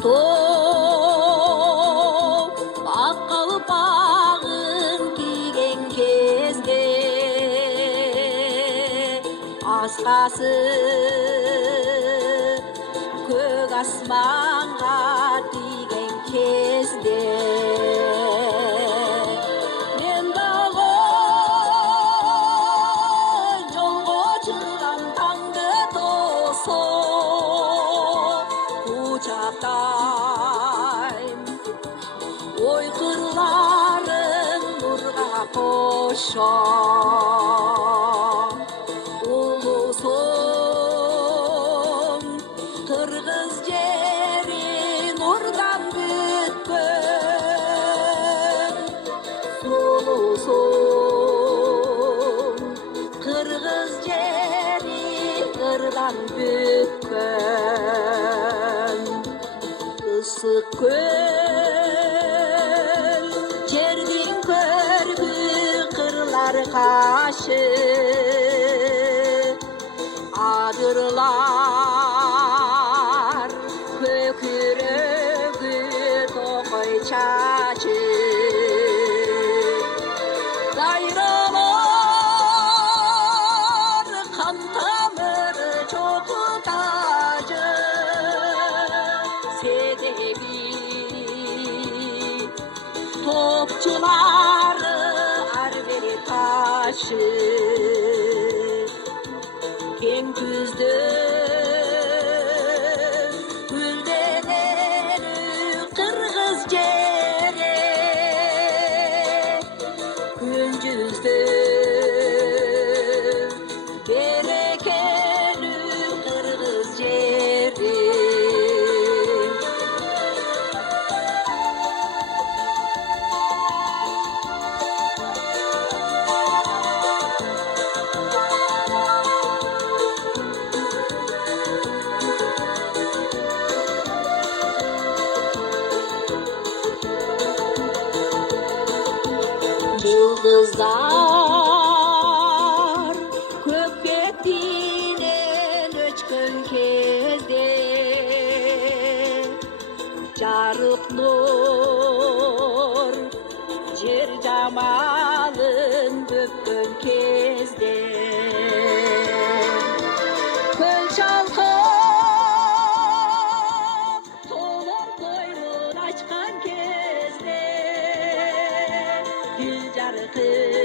도 аққалпағын киген кезде асқасы көк аспанға тиген кезде мен дағы жолға шыққан таңды тосып құшақтайм ой қырларың нұрға қоша ұлысың қырғыз жері нұрдан бүккен сұлусың қырғыз жері нұрдан бүккен ысық көл жердің көркі қырлар қашы адырлар көкірегі тоқой чачы дайралар қан тамыры жоқытажы себеби топчылары арбери ташы кең күздің гүлденері қырғыз жері күнжіздің берекелі қырғыз жері Yıldızlar kökbetinden öçkön кезде жарық нұр жер жамалын бөккен кезде көл шалқып толыр қойнын ашқан кезде гүл жарқын